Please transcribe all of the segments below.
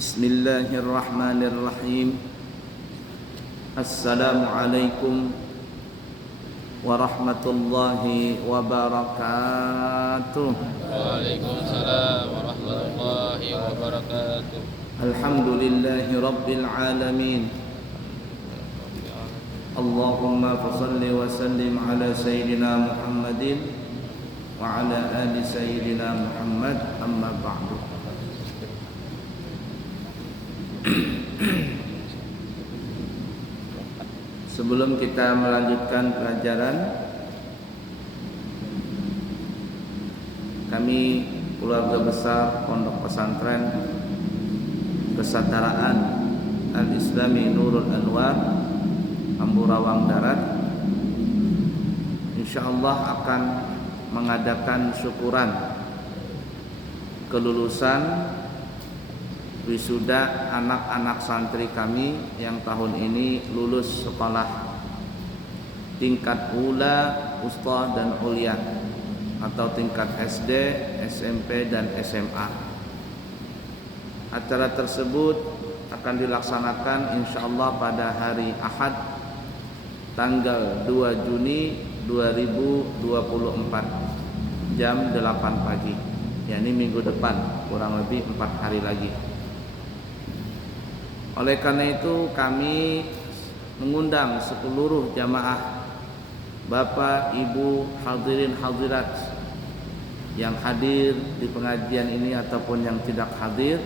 Bismillahirrahmanirrahim. Assalamualaikum warahmatullahi wabarakatuh. Waalaikumsalam warahmatullahi wabarakatuh. Alhamdulillahi rabbil alamin. Allahumma fassalli wa sallim ala sayyidina Muhammadin wa ala ali sayyidina Muhammad, amma ba'du. Sebelum kita melanjutkan pelajaran, kami keluarga besar Pondok Pesantren Kesetaraan Al-Islami Nurul Anwar Amburawang Darat, insyaallah akan mengadakan syukuran kelulusan wisuda anak-anak santri kami yang tahun ini lulus sekolah tingkat ula, usta dan ulia atau tingkat SD, SMP dan SMA. Acara tersebut akan dilaksanakan insyaallah pada hari Ahad tanggal 2 Juni 2024 jam 8 pagi, yakni minggu depan, kurang lebih 4 hari lagi. Oleh karena itu kami mengundang seluruh jamaah, Bapak, Ibu, hadirin hadirat yang hadir di pengajian ini ataupun yang tidak hadir,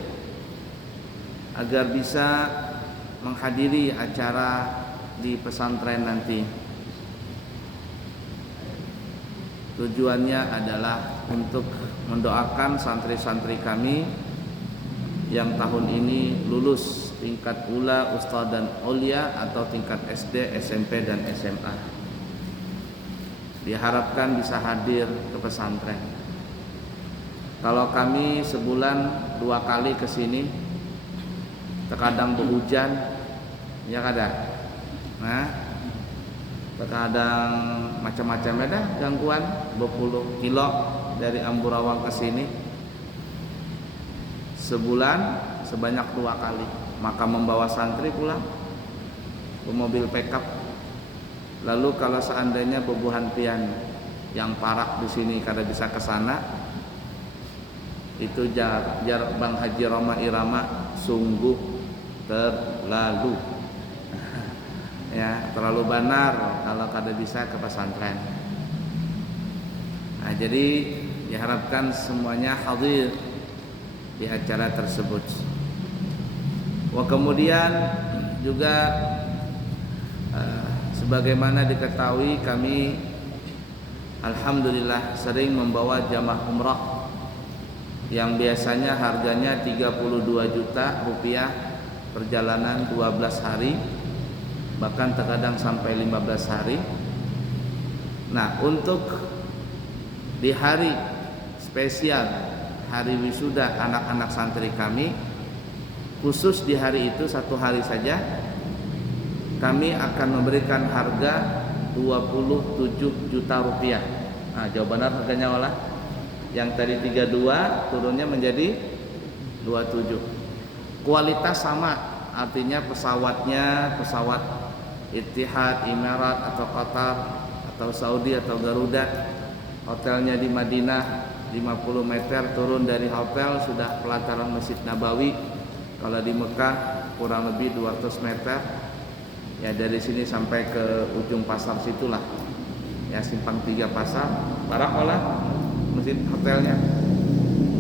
agar bisa menghadiri acara di pesantren nanti. Tujuannya adalah untuk mendoakan santri-santri kami yang tahun ini lulus tingkat ula, usta dan ulia atau tingkat SD, SMP dan SMA. Diharapkan bisa hadir ke pesantren. Kalau kami sebulan 2 kali ke sini, terkadang berhujan, ya kadang. Nah, terkadang macam-macam ada gangguan, 20 kilo dari Amburawang ke sini. Sebulan sebanyak 2 kali. Maka membawa santri pulang mobil pickup. Lalu kalau seandainya bebuhan pian yang parak di sini kada bisa ke sana, itu jarak Bang Haji Roma Irama sungguh terlalu ya, terlalu benar kalau kada bisa ke pesantren. Nah, jadi diharapkan semuanya hadir di acara tersebut. Kemudian juga sebagaimana diketahui, kami alhamdulillah sering membawa jamaah umrah yang biasanya harganya 32 juta rupiah perjalanan 12 hari, bahkan terkadang sampai 15 hari. Nah, untuk di hari spesial hari wisuda anak-anak santri kami, khusus di hari itu 1 hari saja, kami akan memberikan harga 27 juta rupiah. Nah, jawab benar harganya olah. Yang tadi 32 turunnya menjadi 27. Kualitas sama, artinya pesawatnya pesawat Etihad, Emirat atau Qatar atau Saudi atau Garuda. Hotelnya di Madinah 50 meter turun dari hotel sudah pelataran Masjid Nabawi. Kalau di Mekah kurang lebih 200 meter. Ya, dari sini sampai ke ujung pasar situlah. Ya, simpang 3 pasar. Barak olah masjid hotelnya.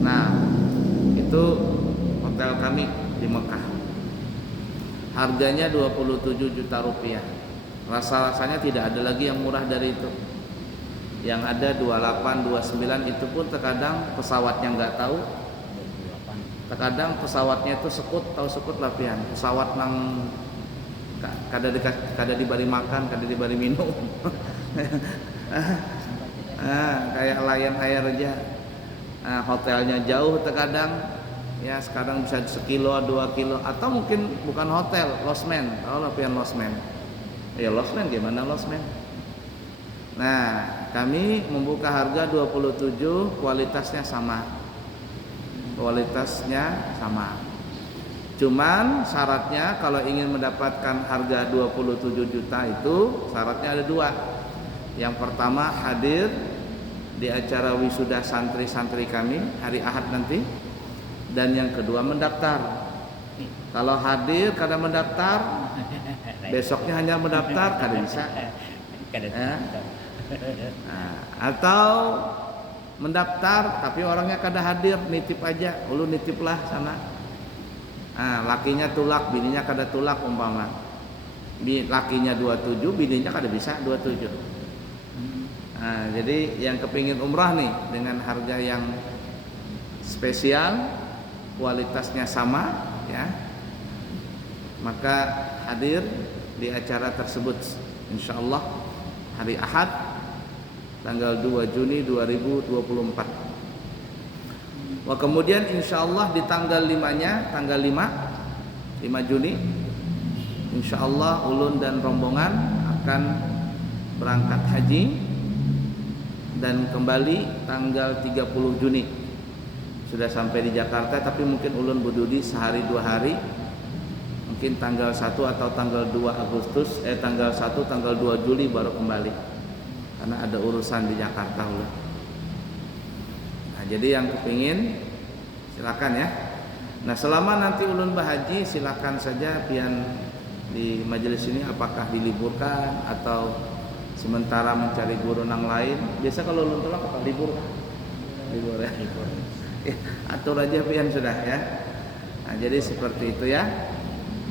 Nah, itu hotel kami di Mekah. Harganya 27 juta rupiah. Rasa-rasanya tidak ada lagi yang murah dari itu. Yang ada 28, 29 itu pun terkadang pesawatnya nggak tahu. Terkadang pesawatnya itu sekut, tahu sekut lapian. Pesawat nang kada diberi makan, kada diberi minum. Kayak layan air aja. Hotelnya jauh terkadang. Ya, sekarang bisa 1 kilo, 2 kilo, atau mungkin bukan hotel, losmen. Tahu lapian losmen? Ya, losmen gimana losmen? Nah, kami membuka harga 27, kualitasnya sama. Cuman syaratnya kalau ingin mendapatkan harga 27 juta itu syaratnya ada 2. Yang pertama hadir di acara wisuda santri-santri kami hari Ahad nanti, dan yang kedua mendaftar. Kalau hadir kada mendaftar, besoknya hanya mendaftar kada bisa. Atau mendaftar tapi orangnya kada hadir, nitip aja, ulu nitiplah sana. Lakinya tulak, bininya kada tulak umpama. Lakinya 27, bininya kada bisa 27. Jadi yang kepingin umrah nih dengan harga yang spesial, kualitasnya sama, ya, maka hadir di acara tersebut insyaallah hari Ahad tanggal 2 Juni 2024. Kemudian insyaallah di tanggal 5-nya, tanggal 5 Juni insyaallah ulun dan rombongan akan berangkat haji dan kembali tanggal 30 Juni. Sudah sampai di Jakarta tapi mungkin ulun berdudi sehari 2 hari. Mungkin tanggal 1 atau tanggal 2 Agustus, tanggal 1 tanggal 2 Juli baru kembali. Karena ada urusan di Jakarta ulun. Jadi yang kepingin silakan ya. Nah selama nanti ulun berhaji silakan saja pian di majelis ini apakah diliburkan atau sementara mencari guru nang lain. Biasa kalau ulun tolak apa libur ya. Atur aja pian sudah ya. Nah jadi seperti itu ya.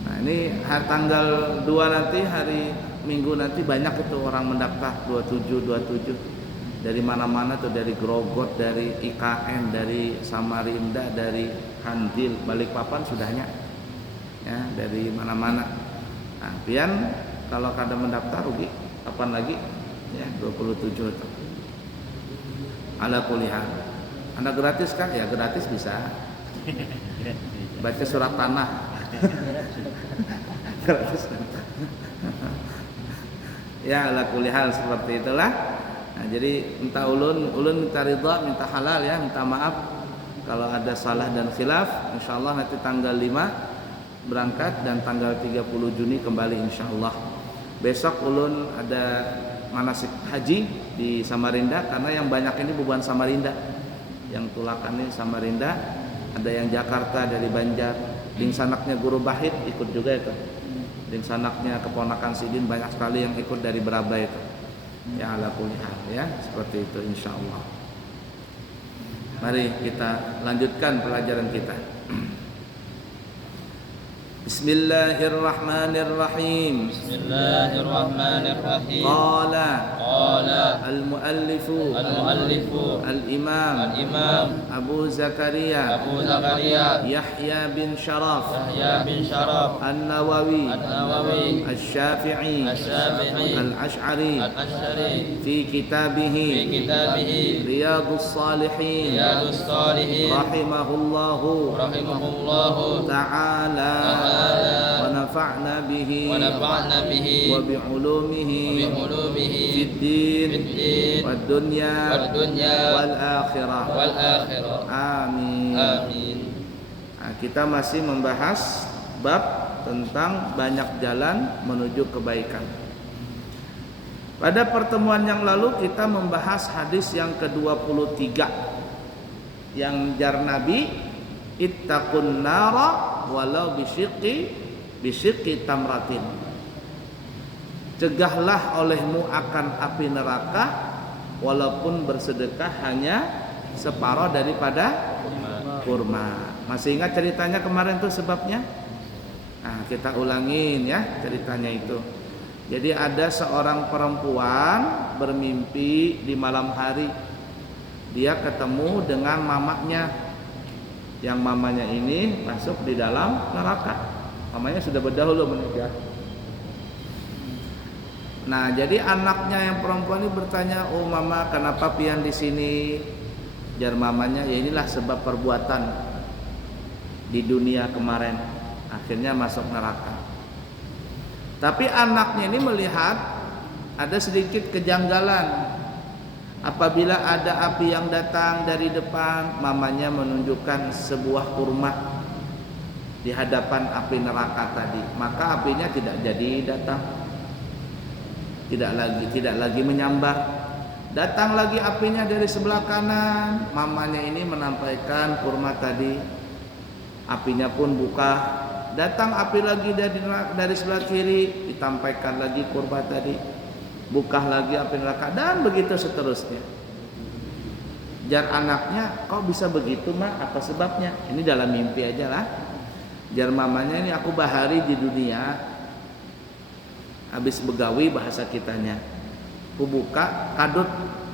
Nah ini tanggal 2 nanti hari Minggu nanti banyak itu orang mendaftar 27 dari mana-mana tuh, dari Grogot, dari IKN, dari Samarinda, dari Handil, Balikpapan sudahnya, ya dari mana-mana. Nah, pian kalau kada mendaftar rugi, kapan lagi? Ya 27 itu. Ala kuliah. Anda gratis kah? Ya gratis bisa. Baca surat tanah. Gratis. Ya ala kuliah seperti itulah. Nah, jadi minta ulun minta ridha, minta halal ya, minta maaf kalau ada salah dan khilaf. Insyaallah nanti tanggal 5 berangkat dan tanggal 30 Juni kembali insyaallah. Besok ulun ada manasik haji di Samarinda karena yang banyak ini bukan Samarinda. Yang tulakan ini Samarinda, ada yang Jakarta dari Banjar, ding sanaknya guru Bahit ikut juga itu. Ding sanaknya keponakan Sidin banyak sekali yang ikut dari Beraba itu. Ya ala kulli hal ya, seperti itu insyaallah. Mari kita lanjutkan pelajaran kita. Bismillahirrahmanirrahim. Bismillahirrahmanirrahim. Qala al-muallifu al-imam Abu Zakaria Yahya bin Sharaf An-Nawawi Asy-Syafi'i Al-Ash'ari fi kitabihi Riyadhus Shalihin rahimahullahu ta'ala wa nafa'na bihi wa bi'ulumihi fid din wad dunya wal akhirah. Amin. Nah, kita masih membahas bab tentang banyak jalan menuju kebaikan. Pada pertemuan yang lalu kita membahas hadis yang ke-23 yang jar Nabi, ittaqun nara walau bisyiqqi tamratin. Cegahlah olehmu akan api neraka walaupun bersedekah hanya separuh daripada kurma. Masih ingat ceritanya kemarin tuh sebabnya? Nah, kita ulangin ya ceritanya itu. Jadi ada seorang perempuan bermimpi di malam hari. Dia ketemu dengan mamanya. Yang mamanya ini masuk di dalam neraka. Mamanya sudah berdahulu meninggal. Nah, jadi anaknya yang perempuan ini bertanya, "Oh mama, kenapa pian di sini?" Jar mamanya, "Ya inilah sebab perbuatan di dunia kemarin, akhirnya masuk neraka." Tapi anaknya ini melihat ada sedikit kejanggalan. Apabila ada api yang datang dari depan, mamanya menunjukkan sebuah kurma. di hadapan api neraka tadi, maka apinya tidak jadi datang, tidak lagi menyambar. Datang lagi apinya dari sebelah kanan, mamanya ini menampaikan kurma tadi, apinya pun buka. Datang api lagi dari sebelah kiri, ditampaikan lagi kurma tadi, buka lagi api neraka, dan begitu seterusnya. Jar anaknya, kok bisa begitu mak? Apa sebabnya? Ini dalam mimpi aja lah. Jar mamanya, ini aku bahari di dunia, habis begawi bahasa kitanya, aku buka kadut,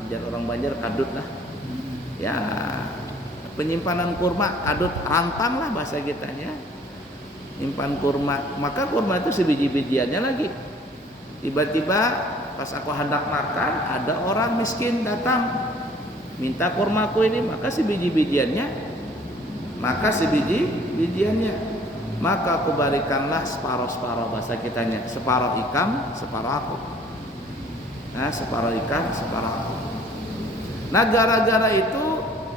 jar orang Banjar kadut lah, ya penyimpanan kurma, kadut rantang lah bahasa kitanya, nyimpan kurma. Maka kurma itu sebiji-bijiannya lagi. Tiba-tiba pas aku hendak makan, ada orang miskin datang minta kurmaku ini, maka sebiji-bijiannya, maka aku berikanlah separuh-separuh bahasa kitanya, separuh ikan, separuh aku. Nah, separuh ikan, separuh aku. Nah, gara-gara itu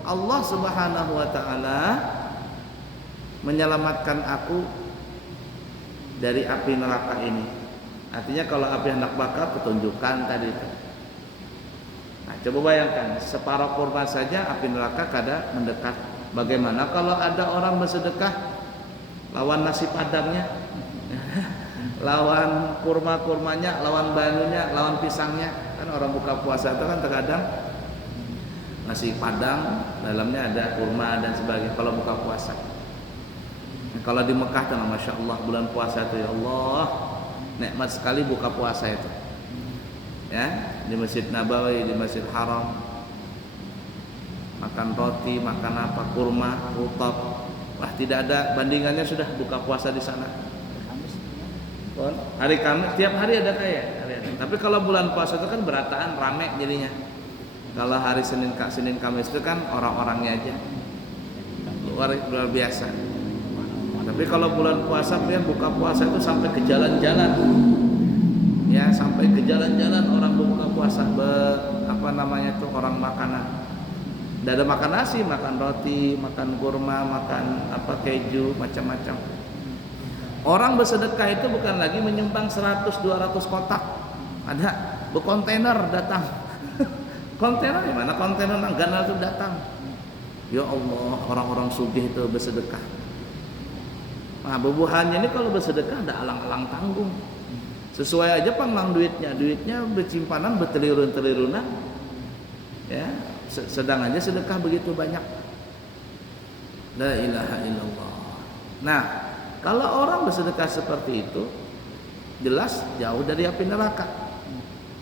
Allah Subhanahu wa taala menyelamatkan aku dari api neraka ini. Artinya kalau api hendak bakar, petunjukkan tadi itu. Nah, coba bayangkan, separuh kurma saja api neraka kada mendekat. Bagaimana kalau ada orang bersedekah lawan nasi padangnya, lawan kurma-kurmanya, lawan banunya, lawan pisangnya. Kan orang buka puasa itu kan terkadang nasi padang, dalamnya ada kurma dan sebagainya kalau buka puasa. Nah, kalau di Mekah tuh, Masya Allah, bulan puasa itu, ya Allah, nikmat sekali buka puasa itu. Ya, di Masjid Nabawi, di Masjid Haram, makan roti, makan apa, kurma, rutab. Wah, tidak ada bandingannya sudah buka puasa di sana. Hari Kamis, tiap hari ada kayak. Tapi kalau bulan puasa itu kan berataan, rame jadinya. Kalau hari Senin Kamis itu kan orang-orangnya aja, luar biasa. Tapi kalau bulan puasa, ya buka puasa itu sampai ke jalan-jalan. Ya, sampai ke jalan-jalan orang buka puasa, orang makanan. Tidak ada makan nasi, makan roti, makan kurma, makan keju, macam-macam. Orang bersedekah itu bukan lagi menyumbang 100-200 kotak. Ada berkontainer datang. Kontainer di mana? Kontainer Nanggana itu datang. Ya Allah, orang-orang sugih itu bersedekah. Nah, bubuhannya ini kalau bersedekah ada alang-alang tanggung. Sesuai aja panglang duitnya bersimpanan bertriliun-triliunan. Ya, sedang aja sedekah begitu banyak. La ilaha illallah. Nah, kalau orang bersedekah seperti itu, jelas jauh dari api neraka.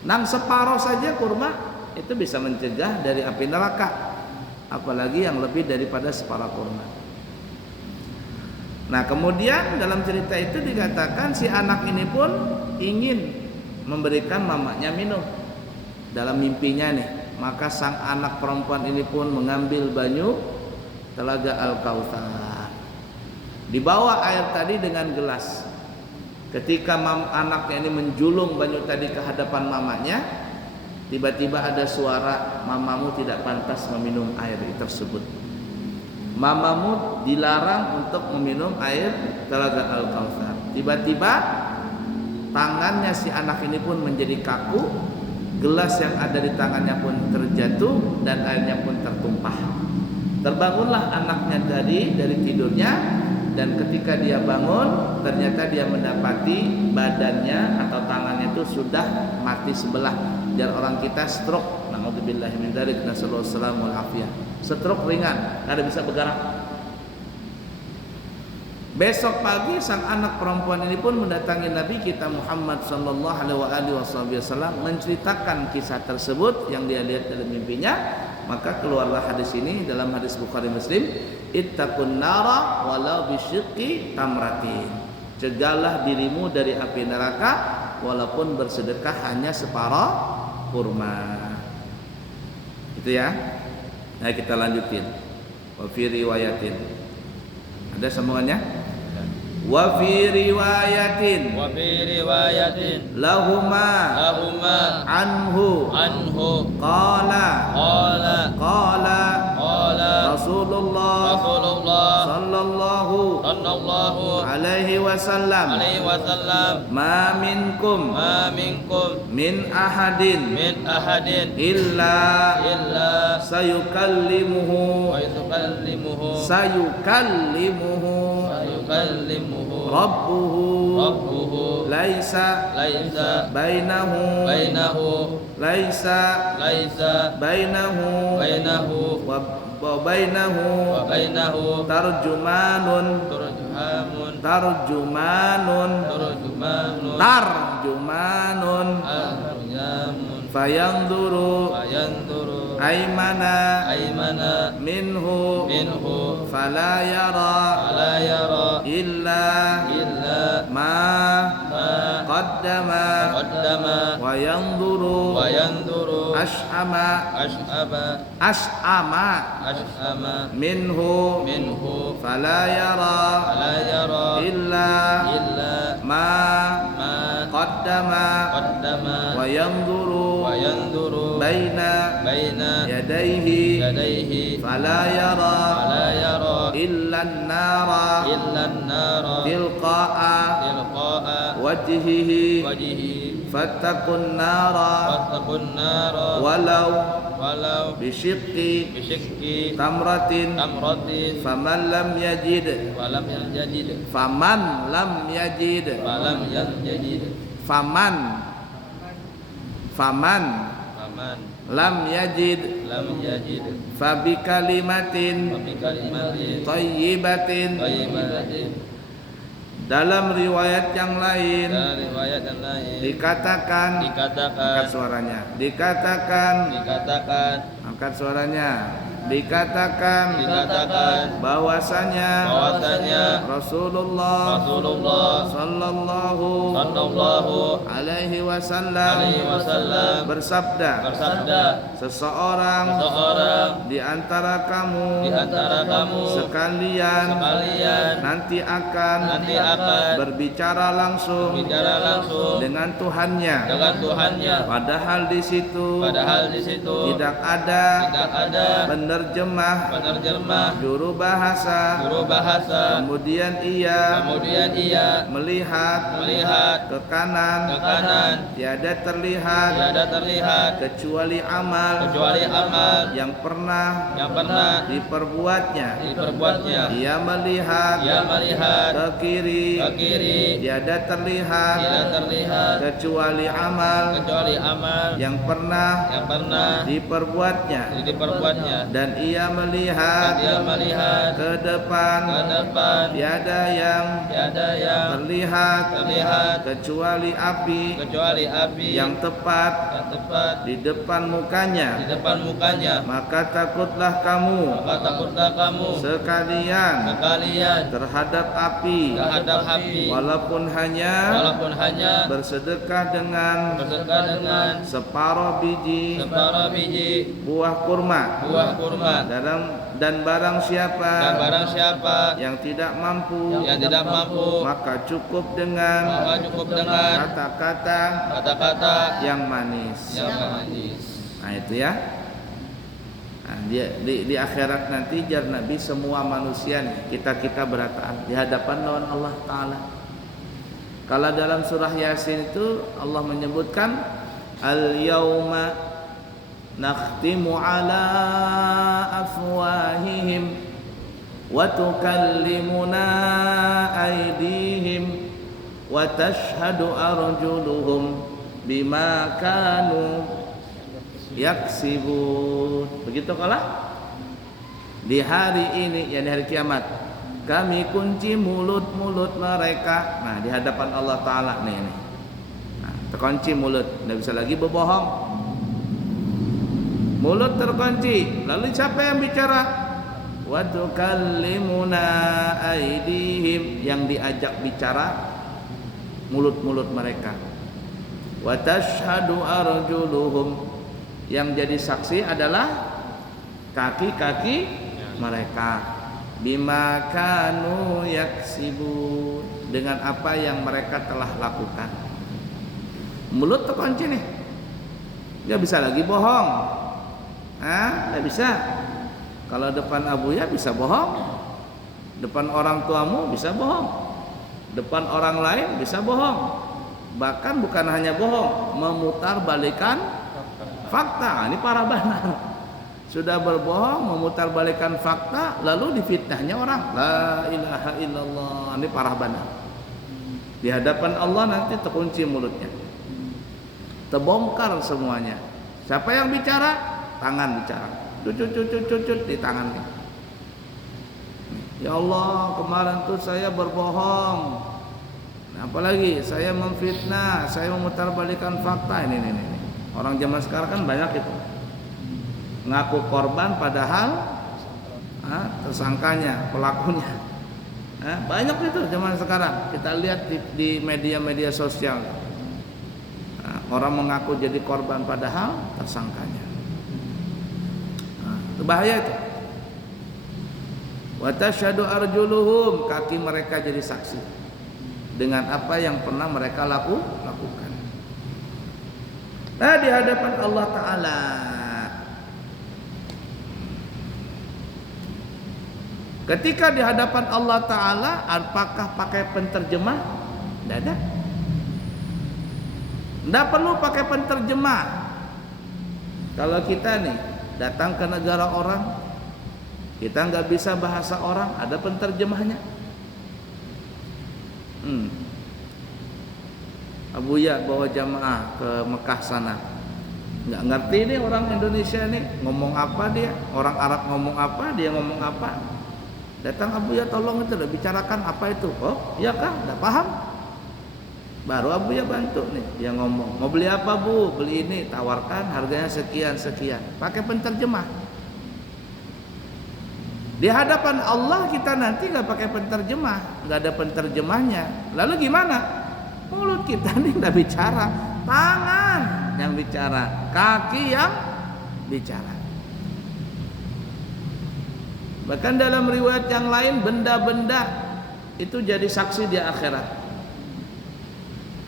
Nang separuh saja kurma itu bisa mencegah dari api neraka, apalagi yang lebih daripada separuh kurma. Nah, kemudian dalam cerita itu dikatakan si anak ini pun ingin memberikan mamanya minum dalam mimpinya nih. Maka sang anak perempuan ini pun mengambil banyu telaga Al-Kautsar, dibawa air tadi dengan gelas. Ketika anaknya ini menjulung banyu tadi ke hadapan mamanya, tiba-tiba ada suara, mamamu tidak pantas meminum air tersebut. Mamamu dilarang untuk meminum air telaga Al-Kautsar. Tiba-tiba tangannya si anak ini pun menjadi kaku, gelas yang ada di tangannya pun terjatuh dan airnya pun tertumpah. Terbangunlah anaknya dari tidurnya, dan ketika dia bangun ternyata dia mendapati badannya atau tangannya itu sudah mati sebelah. Dan orang kita stroke, naudzubillahi min dzalik, nasallallahu alaihi wasallam, stroke ringan, kada bisa bergerak. Besok pagi sang anak perempuan ini pun mendatangi Nabi kita Muhammad sallallahu alaihi wasallam menceritakan kisah tersebut yang dia lihat dalam mimpinya. Maka keluarlah hadis ini dalam hadis Bukhari Muslim, ittaqun nara walau bisyiqqi tamratin. Cegahlah dirimu dari api neraka walaupun bersedekah hanya separuh kurma. Itu ya. Nah, kita lanjutin. Wa fi riwayatin. Ada sambungannya? Wa fi riwayatin lahuma anhu qala Rasulullah sallallahu sallallahu alaihi wasallam alaihi wasallam ma minkum ma minkum min ahadin min ahadin illa sayukallimuhu rabbuhu laisa bainahu wa bainahu tarjumanun fayanzuru aymana minhu fala yara illa ma qaddama wa yanzuru ash'ama minhu fala yara illa ma qaddama wa yanzuru baina yadayhi fala yara illa an-nara tilqa'a wajhihi fattaqun nara walau bisyiqqi tamratin faman lam yajid lam yajid fabi kalimatin thayyibatin. Dalam riwayat yang lain dikatakan angkat suaranya dikatakan bahwasanya Rasulullah sallallahu alaihi wasallam bersabda seseorang di antara kamu sekalian nanti akan berbicara langsung dengan Tuhannya padahal di situ tidak ada penerjemah juru bahasa. Kemudian ia melihat ke kanan tiada terlihat kecuali amal yang pernah diperbuatnya. Ia melihat ke kiri tiada terlihat kecuali amal yang pernah diperbuatnya. Dan ia melihat ke depan tiada yang terlihat kecuali api yang tepat di depan mukanya. Maka takutlah kamu sekalian terhadap api walaupun hanya bersedekah dengan separuh biji buah kurma. Dan barang siapa yang tidak mampu maka cukup dengan kata-kata yang manis. Nah itu ya. Nah, di akhirat nanti jar Nabi semua manusia kita berataan di hadapan lawan Allah Ta'ala. Kalau dalam surah Yasin itu Allah menyebutkan al-yauma nakhtimu ala afwahihim wa tukallimuna aydihim wa tashhadu arjuluhum bima kanu yaksibun. Begitu kalah di hari ini, ya di hari kiamat, kami kunci mulut-mulut mereka. Nah di hadapan Allah Ta'ala nih. Nah, terkunci mulut, tidak bisa lagi berbohong. Mulut terkunci, lalu siapa yang bicara? Wa tukallimuna aydihim, yang diajak bicara mulut-mulut mereka. Wa tashhadu arjuluhum, yang jadi saksi adalah kaki-kaki mereka. Bima kanu yaksibun, dengan apa yang mereka telah lakukan. Mulut terkunci nih, nggak bisa lagi bohong. Nggak bisa. Kalau depan abuya bisa bohong, Depan orang tuamu bisa bohong, depan orang lain bisa bohong, bahkan bukan hanya bohong, memutarbalikkan fakta. Ini parah benar. Sudah berbohong, memutarbalikkan fakta, lalu difitnahnya orang. La ilaha illallah. Ini parah benar. Di hadapan Allah nanti terkunci mulutnya, terbongkar semuanya. Siapa yang bicara? Tangan bicara. Cucut di tangannya. Ya Allah, kemarin tuh saya berbohong. Nah, apalagi saya memfitnah, saya memutarbalikkan fakta. Ini. Orang zaman sekarang kan banyak itu. Ngaku korban padahal tersangkanya, pelakunya. Banyak itu zaman sekarang. Kita lihat di media-media sosial. Orang mengaku jadi korban padahal tersangkanya. Itu bahaya itu. Wa tasyhadu arjuluhum, kaki mereka jadi saksi dengan apa yang pernah mereka lakukan. Nah, di hadapan Allah Ta'ala, ketika di hadapan Allah Ta'ala, apakah pakai penterjemah? Tidak ada. Tidak perlu pakai penterjemah. Kalau kita nih datang ke negara orang, kita nggak bisa bahasa orang, ada penterjemahnya. Abuya bawa jamaah ke Mekah sana, nggak ngerti nih orang Indonesia nih ngomong apa dia, orang Arab ngomong apa, dia ngomong apa. Datang Abuya, tolong itu, bicarakan apa itu. Oh iya kah, nggak paham. Baru Abuya bantu nih, dia ngomong, mau beli apa Bu? Beli ini, tawarkan harganya sekian. Pakai penterjemah. Di hadapan Allah kita nanti nggak pakai penterjemah, nggak ada penterjemahnya. Lalu gimana? Mulut kita nih nggak bicara, tangan yang bicara, kaki yang bicara. Bahkan dalam riwayat yang lain, benda-benda itu jadi saksi di akhirat.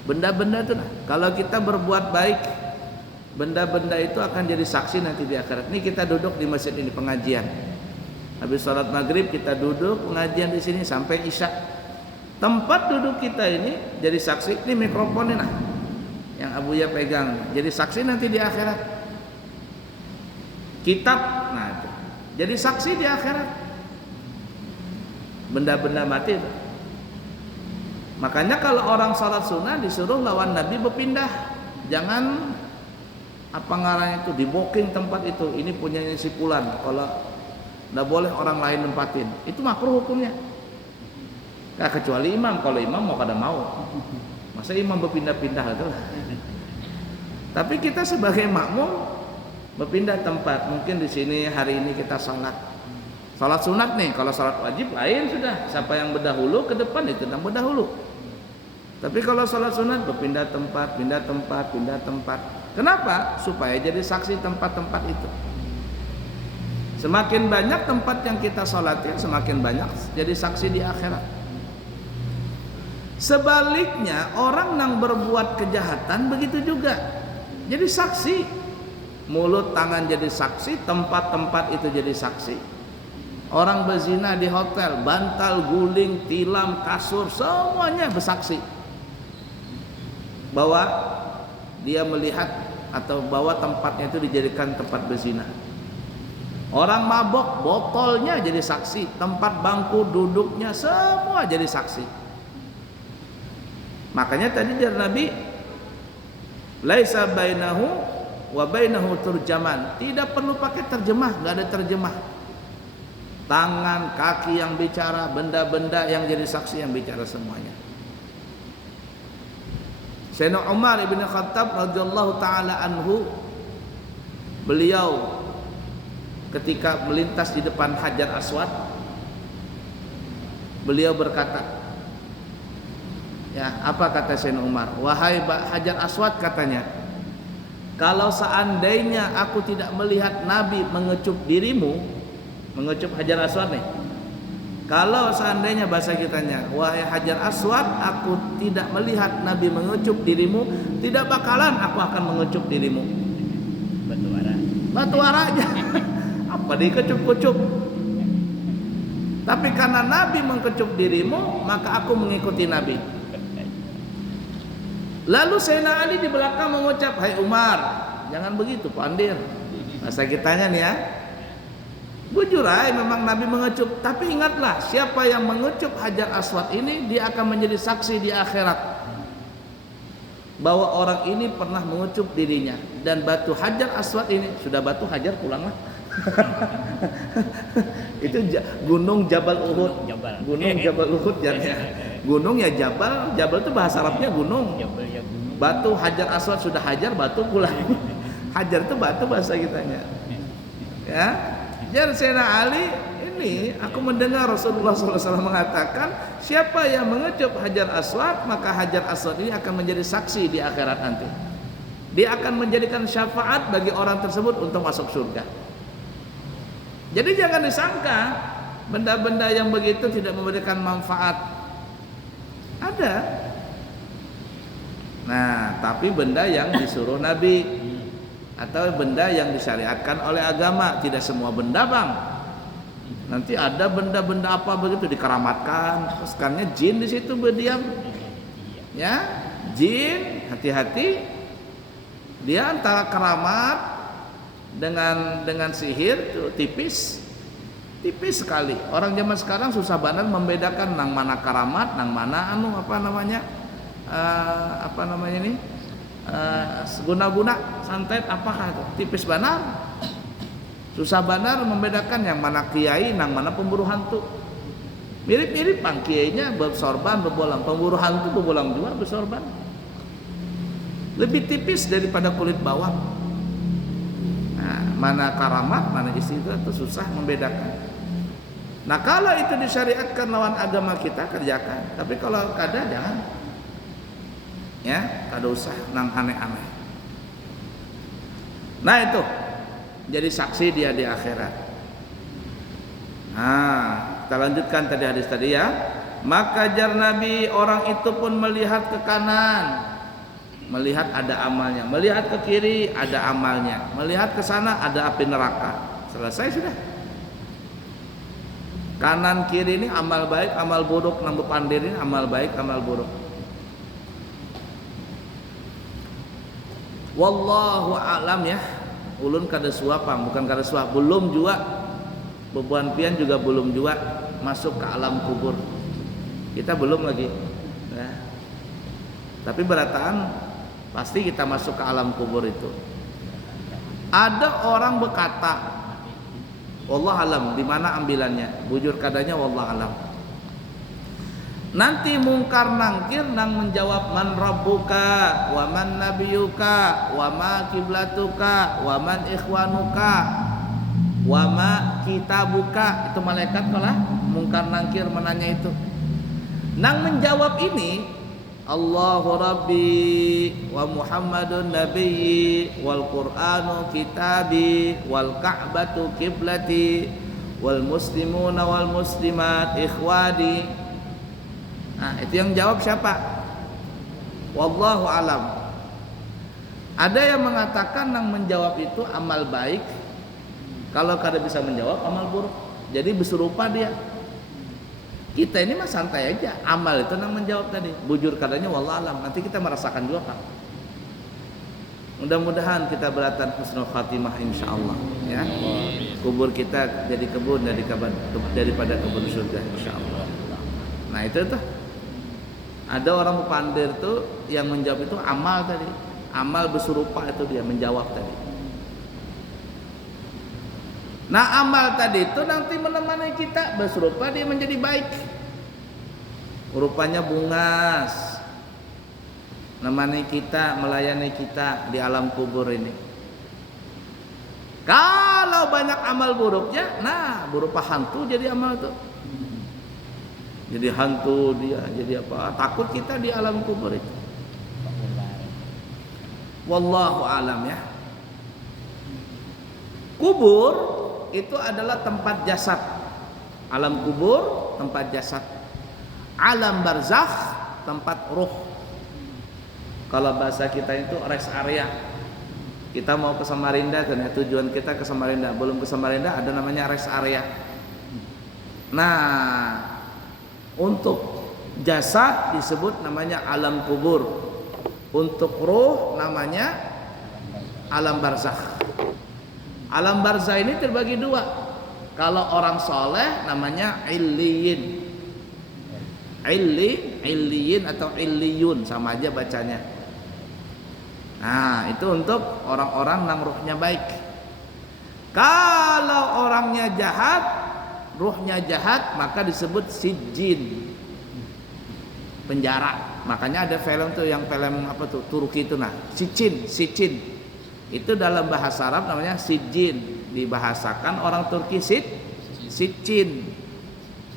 Benda-benda itu, kalau kita berbuat baik, benda-benda itu akan jadi saksi nanti di akhirat. Ini kita duduk di masjid ini pengajian. Habis sholat maghrib kita duduk pengajian di sini sampai isya. Tempat duduk kita ini jadi saksi. Ini mikrofon ini yang Abuya pegang, jadi saksi nanti di akhirat. Kitab, nah jadi saksi di akhirat. Benda-benda mati itu. Makanya kalau orang sholat sunnah disuruh lawan Nabi berpindah. Jangan apa ngaranya itu, di booking tempat itu. Ini punyanya si Fulan. Kalau nggak boleh orang lain nempatin, itu makruh hukumnya. Nah, kecuali imam, kalau imam mau kada mau, masa imam berpindah-pindah itu. Tapi kita sebagai makmum berpindah tempat. Mungkin di sini hari ini kita sholat sunat nih. Kalau sholat wajib lain sudah. Siapa yang berdahulu ke depan itu yang berdahulu. Tapi kalau sholat sunat berpindah tempat, pindah tempat. Kenapa? Supaya jadi saksi tempat-tempat itu. Semakin banyak tempat yang kita sholatin, semakin banyak jadi saksi di akhirat. Sebaliknya, orang yang berbuat kejahatan begitu juga. Jadi saksi. Mulut, tangan jadi saksi, tempat-tempat itu jadi saksi. Orang berzina di hotel, bantal, guling, tilam, kasur, semuanya bersaksi bahwa dia melihat atau bahwa tempatnya itu dijadikan tempat berzina. Orang mabok, botolnya jadi saksi, tempat bangku duduknya semua jadi saksi. Makanya tadi dari Nabi, laisa bainahu wa bainahu turjaman, tidak perlu pakai terjemah, nggak ada terjemah. Tangan, kaki yang bicara, benda-benda yang jadi saksi yang bicara semuanya. Sayyidina Umar ibn Khattab radhiyallahu taala anhu, beliau ketika melintas di depan Hajar Aswad, beliau berkata, ya, apa kata Sayyidina Umar? Wahai Hajar Aswad, katanya, kalau seandainya aku tidak melihat Nabi mengecup dirimu, mengecup Hajar Aswad nih. Kalau seandainya bahasa kitanya, wahai Hajar Aswad, aku tidak melihat Nabi mengecup dirimu, tidak bakalan aku akan mengecup dirimu. Batu ara. Batu ara aja. Apa dikecup-kecup? Tapi karena Nabi mengecup dirimu, maka aku mengikuti Nabi. Lalu Sayyidina Ali di belakang mengucap, hai Umar, jangan begitu pandir. Masa kitanya nih ya, bujur aja memang Nabi mengecup. Tapi ingatlah, siapa yang mengecup Hajar Aswad ini, dia akan menjadi saksi di akhirat bahwa orang ini pernah mengecup dirinya. Dan batu Hajar Aswad ini, sudah batu Hajar pulanglah. Itu gunung Jabal Uhud. Gunung Jabal Uhud ya. Gunung ya Jabal, Jabal itu bahasa Arabnya gunung. Batu Hajar Aswad sudah hajar, batu pulang. Hajar itu batu bahasa kitanya. Ya. Jadi Sayyidina Ali ini, aku mendengar Rasulullah SAW mengatakan, siapa yang mengecup Hajar Aswad, maka Hajar Aswad ini akan menjadi saksi di akhirat nanti. Dia akan menjadikan syafaat bagi orang tersebut untuk masuk surga. Jadi jangan disangka benda-benda yang begitu tidak memberikan manfaat. Ada. Nah, tapi benda yang disuruh Nabi atau benda yang disyariatkan oleh agama, tidak semua benda, Bang. Nanti ada benda-benda apa begitu dikeramatkan, terus karena jin di situ berdiam. Ya, jin, hati-hati. Dia antara keramat dengan sihir itu tipis sekali. Orang zaman sekarang susah banget membedakan nang mana karamat, nang mana guna-guna santet apakah itu, tipis banar. Susah banar membedakan yang mana kiai, nang mana pemburu hantu. Mirip-mirip pang kiainya bersorban berbolang, pemburu hantu berbolang juga bersorban. Lebih tipis daripada kulit bawang. Nah, mana karamat, mana istighfar itu susah membedakan. Nah, kalau itu disyariatkan lawan agama kita, kerjakan. Tapi kalau kada jangan. Ya, kada usah nang aneh-aneh. Nah, itu jadi saksi dia di akhirat. Nah, kita lanjutkan tadi hadis tadi ya. Maka jar Nabi, orang itu pun melihat ke kanan, melihat ada amalnya, melihat ke kiri ada amalnya, melihat ke sana ada api neraka. Selesai sudah. Kanan kiri ini amal baik, amal buruk, nambah pandirin amal baik, amal buruk. Wallahu a'lam ya. Ulun kada suapang, bukan kada suap, belum juga bebuan pian juga belum juga masuk ke alam kubur. Kita belum lagi. Ya. Tapi berataan pasti kita masuk ke alam kubur itu. Ada orang berkata, wallah alam, di mana ambilannya? Bujur kadanya wallah alam. Nanti mungkar nangkir nang menjawab man rabbuka wa man nabiyuka wa ma kiblatuka wa man ikhwanuka wa ma kitabuka. Itu malaikat kalah mungkar nangkir menanya itu. Nang menjawab ini, Allahu Rabbi wa Muhammadun Nabiyyi wal Qur'anu kitabi wal Ka'batu kiblati wal muslimuna wal muslimat ikhwadi. Nah, itu yang jawab siapa? Wallahu alam. Ada yang mengatakan yang menjawab itu amal baik. Kalau kada bisa menjawab amal buruk. Jadi berserupa dia. Kita ini mah santai aja. Amal itu yang menjawab tadi. Bujur kadanya wallahu alam. Nanti kita merasakan juga kan. Mudah-mudahan kita beratan husnul khatimah insyaallah ya. Kubur kita jadi kebun daripada kebun surga insyaallah. Nah, itu tuh. Ada orang pandir tuh yang menjawab itu amal tadi. Amal berserupa itu dia menjawab tadi. Nah, amal tadi itu nanti menemani kita berserupa dia menjadi baik. Rupanya bungas. Menemani kita, melayani kita di alam kubur ini. Kalau banyak amal buruknya, nah berupa hantu jadi amal tuh. Jadi hantu dia, jadi apa? Takut kita di alam kubur itu. Wallahu alam ya. Kubur itu adalah tempat jasad. Alam kubur tempat jasad. Alam barzakh tempat ruh. Kalau bahasa kita itu rest area. Kita mau ke Samarinda, dan tujuan kita ke Samarinda. Belum ke Samarinda ada namanya rest area. Nah, untuk jasad disebut namanya alam kubur. Untuk ruh namanya alam barzakh. Alam barzakh ini terbagi dua. Kalau orang soleh namanya illiyin. Illiyin atau illiyun sama aja bacanya. Nah, itu untuk orang-orang yang ruhnya baik. Kalau orangnya jahat, ruhnya jahat, maka disebut sijjin, penjara. Makanya ada film tuh, yang film apa tuh, Turki itu, nah, sijjin. Itu dalam bahasa Arab namanya sijjin. Dibahasakan orang Turki sijjin.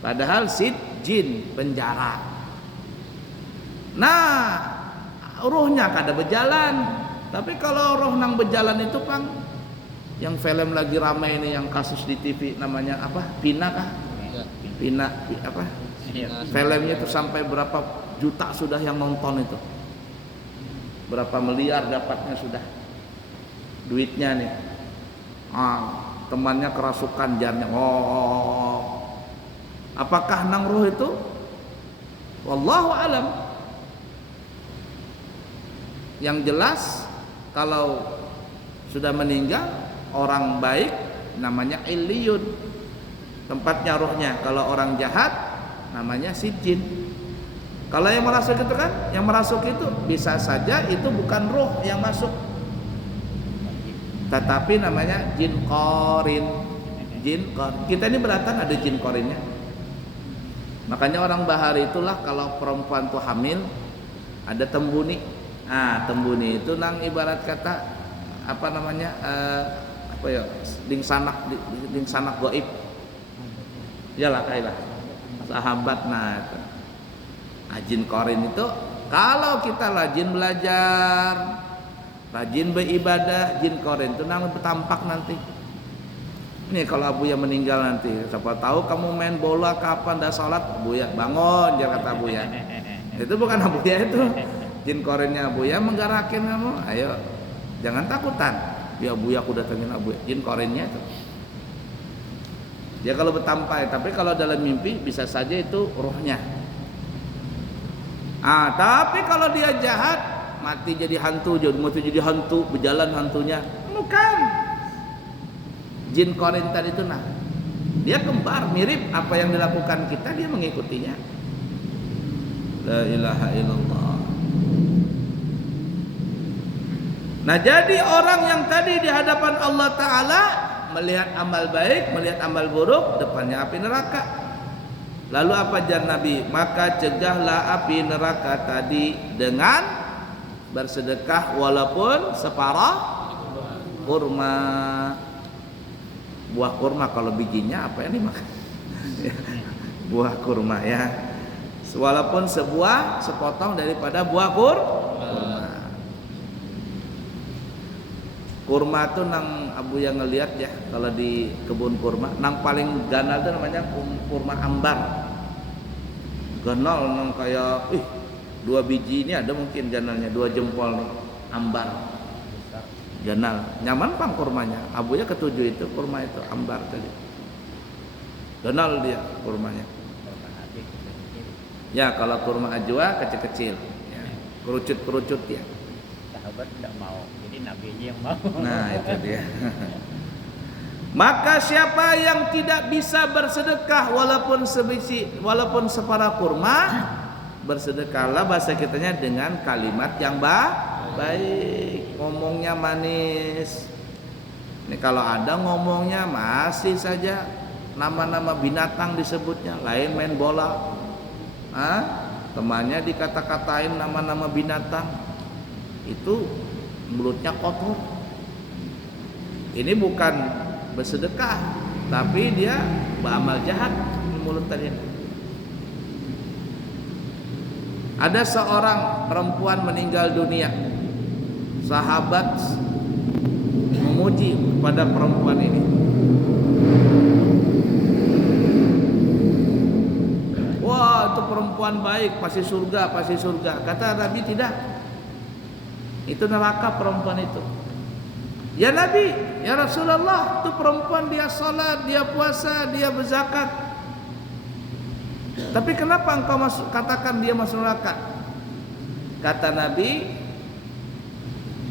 Padahal sijjin, penjara. Nah, ruhnya kada berjalan. Tapi kalau ruh nang berjalan itu Pang, yang film lagi ramai ini, yang kasus di TV namanya apa? Pina kah? Pina apa? Filmnya itu sampai berapa juta sudah yang nonton itu. Berapa miliar dapatnya sudah. Duitnya nih. Temannya kerasukan jannya. Apakah nang ruh itu? Wallahu alam. Yang jelas kalau sudah meninggal orang baik namanya illiyun, tempatnya ruhnya. Kalau orang jahat namanya sijjin. Kalau yang merasuk itu kan, yang merasuk itu bisa saja itu bukan ruh yang masuk, tetapi namanya jin qarin. Kita ini beratan ada jin qarinnya. Makanya orang bahari itulah kalau perempuan tuh hamil ada tembuni. Tembuni itu nang ibarat kata apa namanya, apa ya, ding sanak gaib. Iyalah kailah sahabat. Nah, itu. Jin qarin itu kalau kita rajin belajar, rajin beribadah, jin qarin itu nang bertampak nanti. Nih kalau Abuya meninggal nanti, siapa tahu kamu main bola kapan dah sholat, Abuya bangun, dia kata Abuya. Itu bukan Abuya itu. Jin qarinnya Abuya menggarakin kamu, ayo jangan takutan. Ya Abuya aku datengin Abuya. Jin qarinnya itu. Dia kalau bertampai, tapi kalau dalam mimpi bisa saja itu rohnya. Tapi kalau dia jahat, mati jadi hantu, berjalan hantunya. Bukan. Jin qarin tadi itu dia kembar, mirip apa yang dilakukan kita, dia mengikutinya. La ilaha illallah. Nah, jadi orang yang tadi di hadapan Allah Ta'ala melihat amal baik, melihat amal buruk, depannya api neraka. Lalu apa jar Nabi? Maka cegahlah api neraka tadi dengan bersedekah walaupun separuh kurma. Buah kurma, kalau bijinya apa yang dimakan? Buah kurma ya. Walaupun sepotong daripada buah kurma. Kurma tuh nang Abu yang ngelihat ya, kalau di kebun kurma, nang paling ganal tuh namanya kurma ambar. Ganal nang kayak 2 biji ini ada mungkin ganalnya 2 jempol nih, ambar. Ganal, nyaman Pang kurmanya. Abu ya ketujuh itu kurma itu ambar tadi. Ganal dia kurmanya. Ya kalau kurma ajwa kecil-kecil, ya. Kerucut-kerucut ya. Sahabat tidak mau, jadi Nabi yang mau. Nah itu dia. Maka siapa yang tidak bisa bersedekah walaupun sebiji, walaupun separuh kurma, bersedekahlah bahasa kitanya dengan kalimat yang baik, ngomongnya manis. Ini kalau ada ngomongnya masih saja nama-nama binatang disebutnya, lain main bola. Temannya dikata-katain nama-nama binatang, itu mulutnya kotor. Ini bukan bersedekah, tapi dia beramal jahat di mulut tadi. Ada seorang perempuan meninggal dunia. Sahabat memuji kepada perempuan ini. Wah, itu perempuan baik, pasti surga, pasti surga. Kata Nabi tidak. Itu neraka perempuan itu. Ya Nabi, ya Rasulullah, itu perempuan dia salat, dia puasa, dia berzakat. Tapi kenapa engkau katakan dia masuk neraka? Kata Nabi,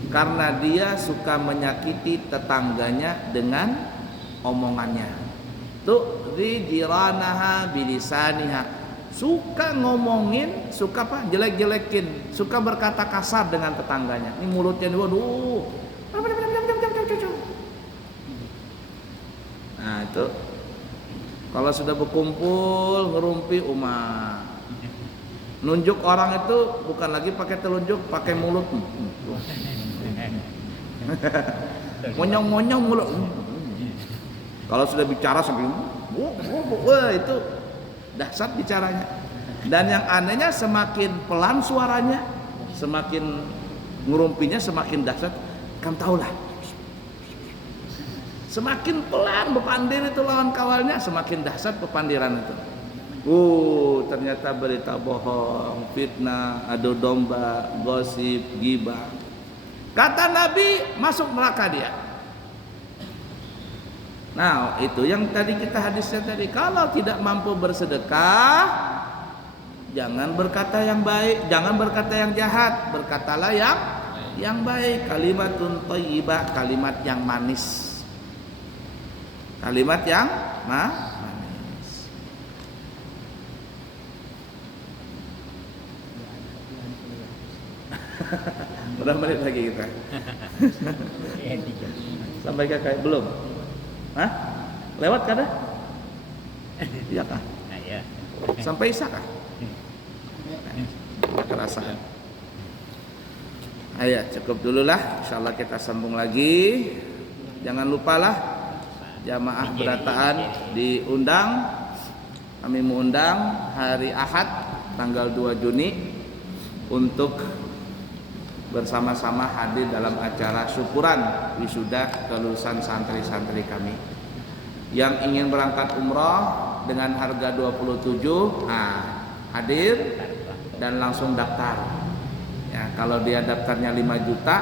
karena dia suka menyakiti tetangganya dengan omongannya. Tu'ri jiranaha bilisaniha. Suka ngomongin, suka apa? Jelek-jelekin, suka berkata kasar dengan tetangganya. Ini mulutnya, waduh. Nah itu, kalau sudah berkumpul ngerumpi umat, nunjuk orang itu bukan lagi pakai telunjuk, pakai mulut. Monyong-monyong mulut. Kalau sudah bicara sampai wah itu dahsyat bicaranya. Dan yang anehnya semakin pelan suaranya, semakin ngurumpinya semakin dahsyat. Kamu tahulah, semakin pelan bepandir itu lawan kawalnya, semakin dahsyat pepandiran itu. Ternyata berita bohong, fitnah, adu domba, gosip, ghibah. Kata Nabi, masuk neraka dia. Nah, itu yang tadi kita hadisnya tadi, kalau tidak mampu bersedekah, jangan berkata yang baik, jangan berkata yang jahat, berkatalah yang baik. Kalimatun thayyibah, kalimat yang manis. Kalimat yang manis. Berapa menit lagi kita? Sampai kakak belum? Hah? Lewat kada? Iya kah? Sampai Isa kah? Kerasaan. Ayo cukup dululah. Insyaallah kita sambung lagi. Jangan lupalah jamaah berataan diundang. Kami mengundang hari Ahad tanggal 2 Juni untuk bersama-sama hadir dalam acara syukuran wisuda kelulusan santri-santri kami. Yang ingin berangkat umroh dengan harga 27, hadir dan langsung daftar. Ya, kalau dia daftarnya 5 juta,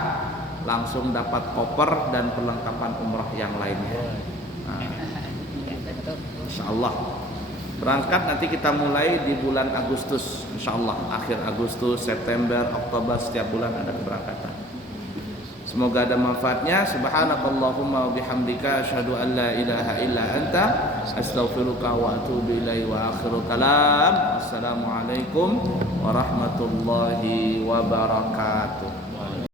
langsung dapat koper dan perlengkapan umroh yang lainnya. Insyaallah. Berangkat nanti kita mulai di bulan Agustus, insyaallah akhir Agustus, September, Oktober, setiap bulan ada keberangkatan. Semoga ada manfaatnya. Subhanakallahumma wa bihamdika asyhadu an la ilaha illa anta astaghfiruka wa atubu ilaihi wa akhiru kalam. Assalamualaikum warahmatullahi wabarakatuh.